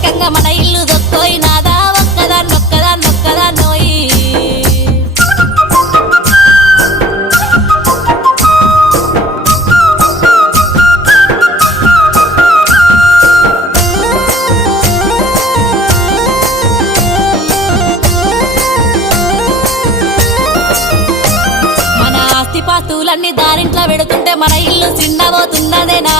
ఏకంగా మన ఇల్లు దొక్కోయి నాదా ఒక్కదాన్నోయి ఆస్తిపాస్తులన్నీ దారింట్లో పెడుతుంటే మన ఇల్లు చిన్నబోతున్నదే నా